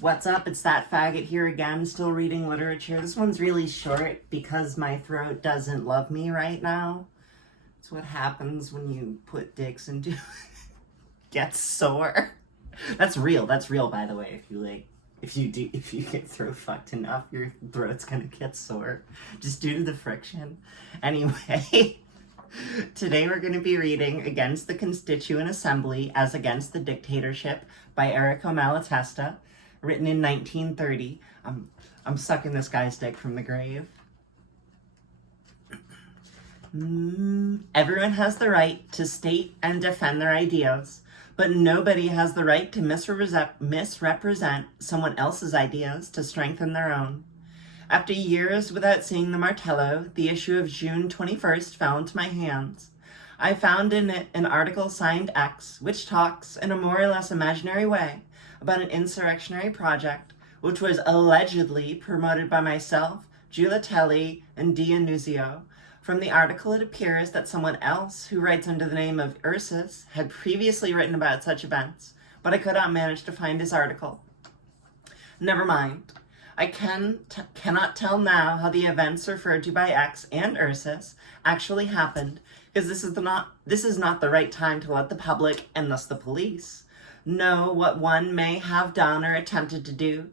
What's up? It's that faggot here again, still reading literature. This one's really short because my throat doesn't love me right now. It's what happens when you put dicks into gets sore. That's real, by the way. If you get throat fucked enough, your throat's gonna get sore just due to the friction. Anyway, today we're gonna be reading Against the Constituent Assembly as Against the Dictatorship by Errico Malatesta, written in 1930. I'm sucking this guy's dick from the grave. Everyone has the right to state and defend their ideas, but nobody has the right to misrepresent someone else's ideas to strengthen their own. After years without seeing the Martello, the issue of June 21st fell into my hands. I found in it an article signed X, which talks, in a more or less imaginary way, about an insurrectionary project, which was allegedly promoted by myself, Giulatelli, and D'Annunzio. From the article, it appears that someone else, who writes under the name of Ursus, had previously written about such events, but I could not manage to find his article. Never mind. I cannot tell now how the events referred to by X and Ursus actually happened, because this is not the right time to let the public, and thus the police, know what one may have done or attempted to do.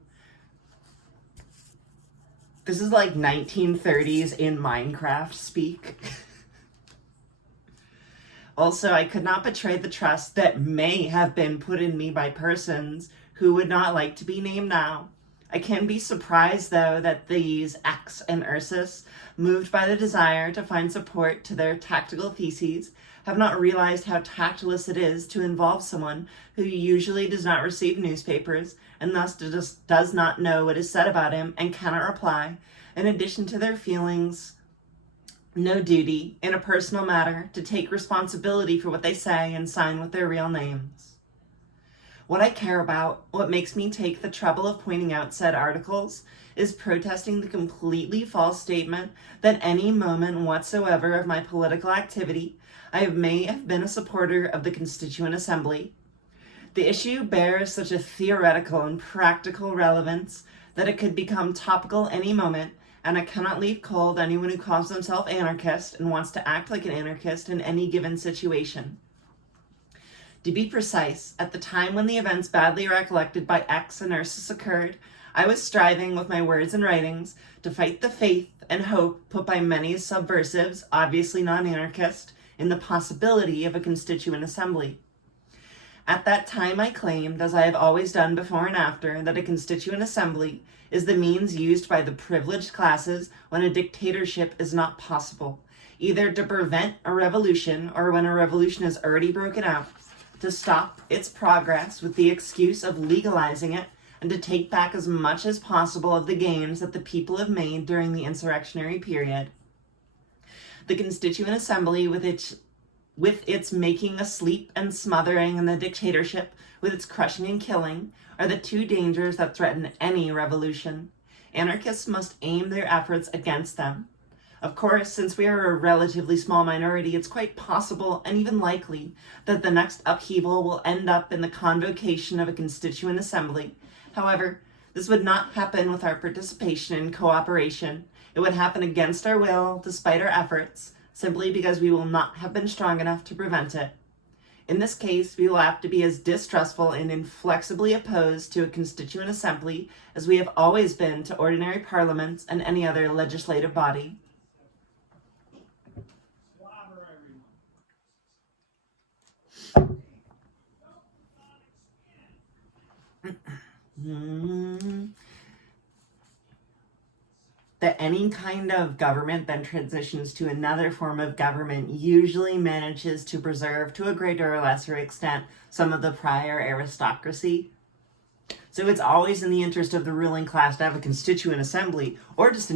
This is like 1930s in Minecraft speak. Also, I could not betray the trust that may have been put in me by persons who would not like to be named now. I can be surprised, though, that these X and Ursus, moved by the desire to find support to their tactical theses, have not realized how tactless it is to involve someone who usually does not receive newspapers and thus does not know what is said about him and cannot reply, in addition to their feelings, no duty, in a personal matter, to take responsibility for what they say and sign with their real names. What I care about, what makes me take the trouble of pointing out said articles, is protesting the completely false statement that any moment whatsoever of my political activity I may have been a supporter of the Constituent Assembly. The issue bears such a theoretical and practical relevance that it could become topical any moment, and I cannot leave cold anyone who calls himself anarchist and wants to act like an anarchist in any given situation. To be precise, at the time when the events badly recollected by X and Ursus occurred, I was striving with my words and writings to fight the faith and hope put by many subversives, obviously non-anarchist, in the possibility of a constituent assembly. At that time I claimed, as I have always done before and after, that a constituent assembly is the means used by the privileged classes when a dictatorship is not possible, either to prevent a revolution or when a revolution has already broken out, to stop its progress with the excuse of legalizing it, and to take back as much as possible of the gains that the people have made during the insurrectionary period. The Constituent Assembly, with its making asleep and smothering, and the dictatorship, with its crushing and killing, are the two dangers that threaten any revolution. Anarchists must aim their efforts against them. Of course, since we are a relatively small minority, it's quite possible and even likely that the next upheaval will end up in the convocation of a Constituent Assembly. However, this would not happen with our participation and cooperation. It would happen against our will, despite our efforts, simply because we will not have been strong enough to prevent it. In this case, we will have to be as distrustful and inflexibly opposed to a constituent assembly as we have always been to ordinary parliaments and any other legislative body. That any kind of government then transitions to another form of government usually manages to preserve, to a greater or lesser extent, some of the prior aristocracy. So it's always in the interest of the ruling class to have a constituent assembly, or just a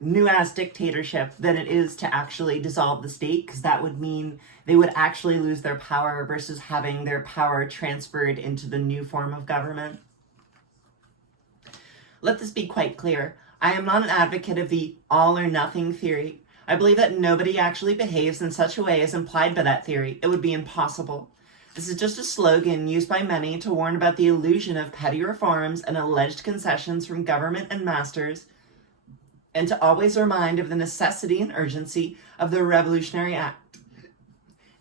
new-ass dictatorship, than it is to actually dissolve the state, because that would mean they would actually lose their power versus having their power transferred into the new form of government. Let this be quite clear. I am not an advocate of the all-or-nothing theory. I believe that nobody actually behaves in such a way as implied by that theory. It would be impossible. This is just a slogan used by many to warn about the illusion of petty reforms and alleged concessions from government and masters, and to always remind of the necessity and urgency of the Revolutionary Act.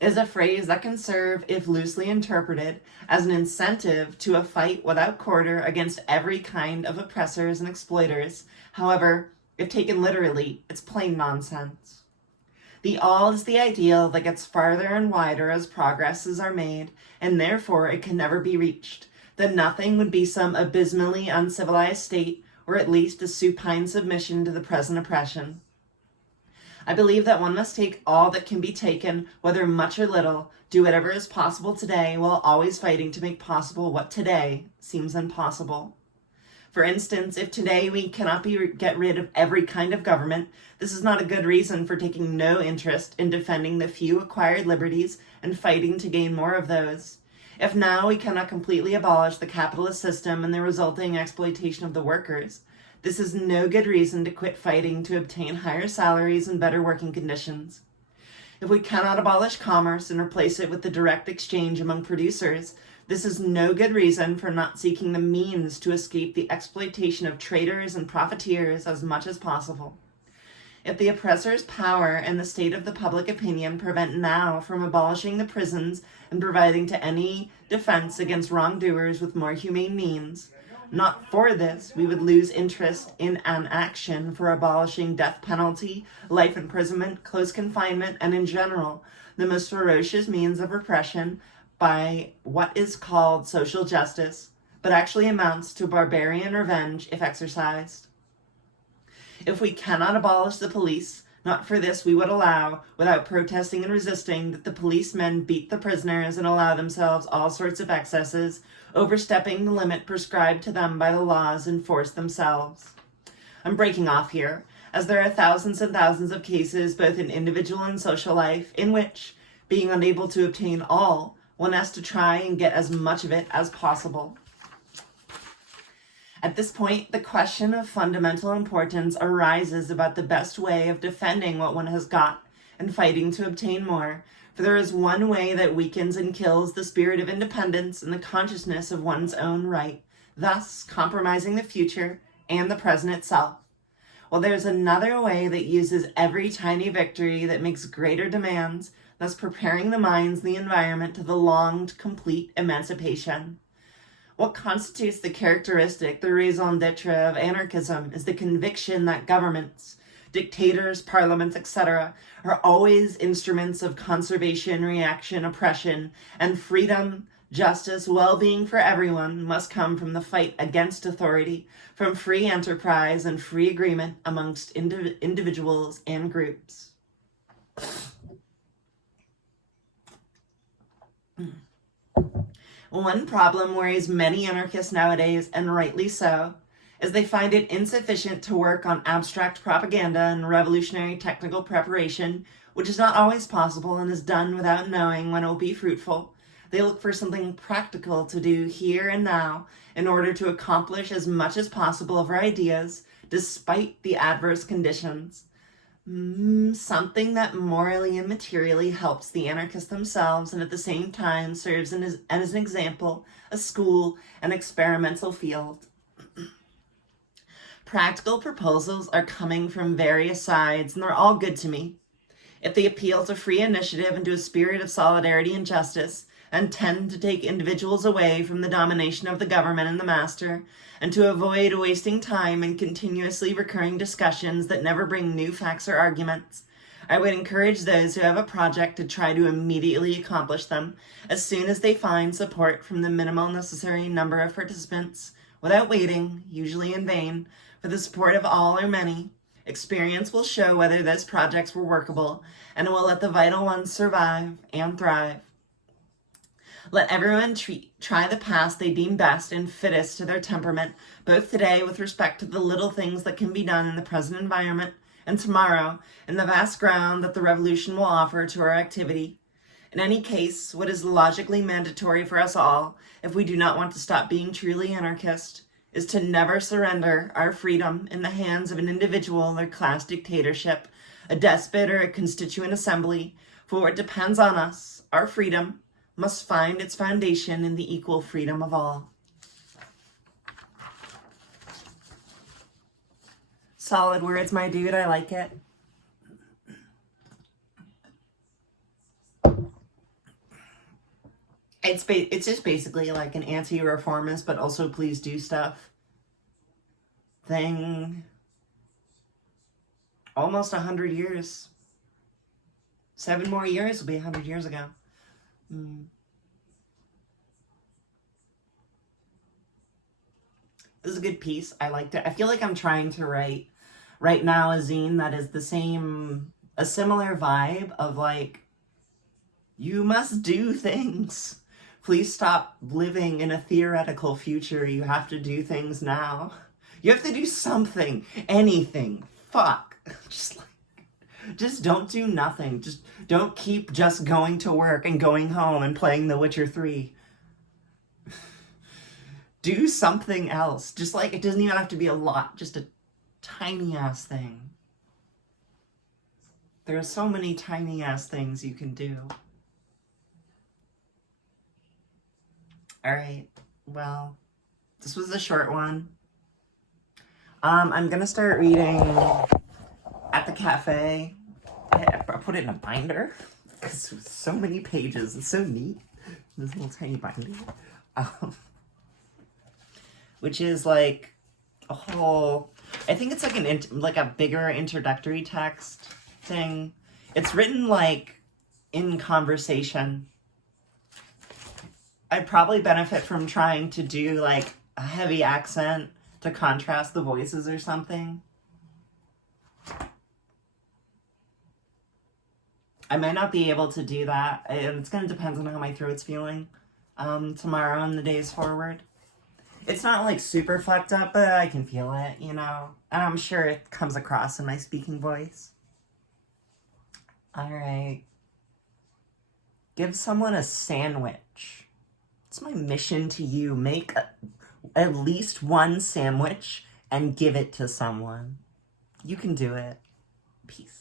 It is a phrase that can serve, if loosely interpreted, as an incentive to a fight without quarter against every kind of oppressors and exploiters. However, if taken literally, it's plain nonsense. The all is the ideal that gets farther and wider as progresses are made, and therefore it can never be reached. The nothing would be some abysmally uncivilized state, or at least a supine submission to the present oppression. I believe that one must take all that can be taken, whether much or little, do whatever is possible today, while always fighting to make possible what today seems impossible. For instance, if today we cannot get rid of every kind of government, this is not a good reason for taking no interest in defending the few acquired liberties and fighting to gain more of those. If now we cannot completely abolish the capitalist system and the resulting exploitation of the workers, this is no good reason to quit fighting to obtain higher salaries and better working conditions. If we cannot abolish commerce and replace it with the direct exchange among producers, this is no good reason for not seeking the means to escape the exploitation of traders and profiteers as much as possible. If the oppressor's power and the state of the public opinion prevent now from abolishing the prisons and providing to any defense against wrongdoers with more humane means, not for this we would lose interest in an action for abolishing death penalty, life imprisonment, close confinement, and in general, the most ferocious means of repression by what is called social justice, but actually amounts to barbarian revenge if exercised. If we cannot abolish the police, not for this we would allow, without protesting and resisting, that the policemen beat the prisoners and allow themselves all sorts of excesses, overstepping the limit prescribed to them by the laws enforced themselves. I'm breaking off here, as there are thousands and thousands of cases, both in individual and social life, in which, being unable to obtain all, one has to try and get as much of it as possible. At this point, the question of fundamental importance arises about the best way of defending what one has got and fighting to obtain more, for there is one way that weakens and kills the spirit of independence and the consciousness of one's own right, thus compromising the future and the present itself. While there is another way that uses every tiny victory that makes greater demands, thus preparing the minds and the environment to the longed, complete emancipation. What constitutes the characteristic, the raison d'etre of anarchism is the conviction that governments, dictators, parliaments, etc., are always instruments of conservation, reaction, oppression, and freedom, justice, well-being for everyone must come from the fight against authority, from free enterprise and free agreement amongst individuals and groups. One problem worries many anarchists nowadays, and rightly so, is they find it insufficient to work on abstract propaganda and revolutionary technical preparation, which is not always possible and is done without knowing when it will be fruitful. They look for something practical to do here and now in order to accomplish as much as possible of our ideas, despite the adverse conditions. Something that morally and materially helps the anarchists themselves and at the same time serves as an example, a school, an experimental field. Practical proposals are coming from various sides, and they're all good to me. If they appeal to free initiative and to a spirit of solidarity and justice, and tend to take individuals away from the domination of the government and the master, and to avoid wasting time in continuously recurring discussions that never bring new facts or arguments, I would encourage those who have a project to try to immediately accomplish them as soon as they find support from the minimal necessary number of participants, without waiting, usually in vain, for the support of all or many. Experience will show whether those projects were workable, and it will let the vital ones survive and thrive. Let everyone try the path they deem best and fittest to their temperament, both today with respect to the little things that can be done in the present environment, and tomorrow in the vast ground that the revolution will offer to our activity. In any case, what is logically mandatory for us all, if we do not want to stop being truly anarchist, is to never surrender our freedom in the hands of an individual or class dictatorship, a despot or a constituent assembly, for it depends on us, our freedom, must find its foundation in the equal freedom of all. Solid words, my dude. I like it. It's just basically like an anti-reformist, but also please do stuff thing. Almost 100 years. 7 more years will be 100 years ago. This is a good piece. I liked it. I feel like I'm trying to write right now a zine that is a similar vibe of like, you must do things. Please stop living in a theoretical future. You have to do things now. You have to do something, anything. Fuck. Just don't do nothing. Just don't keep just going to work and going home and playing The Witcher 3. Do something else. Just like, it doesn't even have to be a lot. Just a tiny ass thing. There are so many tiny ass things you can do. Alright, well, this was a short one. I'm gonna start reading at the cafe. I put it in a binder because it's so many pages. It's so neat. This little tiny binder. Which is like a whole, I think it's like a bigger introductory text thing. It's written like in conversation. I'd probably benefit from trying to do like a heavy accent to contrast the voices or something. I might not be able to do that. It's going to depend on how my throat's feeling tomorrow and the days forward. It's not like super fucked up, but I can feel it, you know? And I'm sure it comes across in my speaking voice. Alright. Give someone a sandwich. It's my mission to you. Make at least one sandwich and give it to someone. You can do it. Peace.